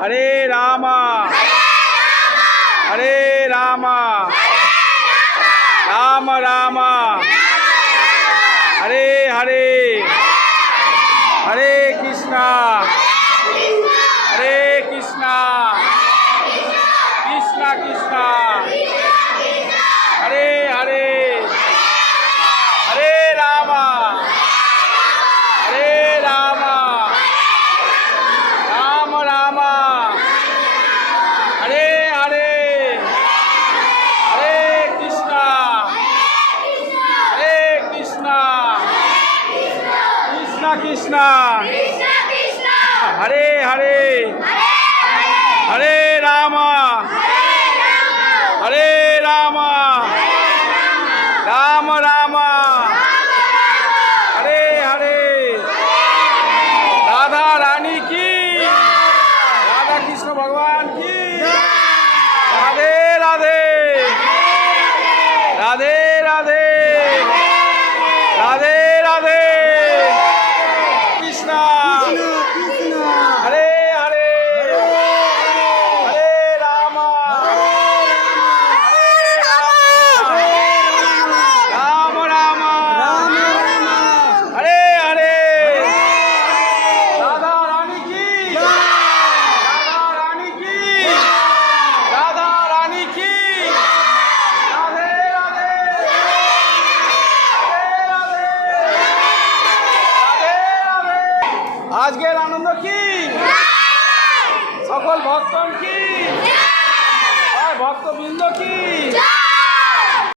हरे रामा हरे रामा राम राम हरे हरे हरे कृष्णा कृष्णा कृष्णा हरे हरे हरे रामा राम राम हरे हरे हरे कृष्णा कृष्णा कृष्णा हरे हरे हरे रामा राम राम हरे हरे राधा रानी की राधा कृष्ण भगवान की राधे राधे राधे राधे राधे राधे कृष्णा हरे हरे हरे राम राम हरे हरे राधा रानी की राधा रानी की राधे राधे আজকের আনন্দ কি সকল ভক্তন কি ভক্তবৃন্দ কি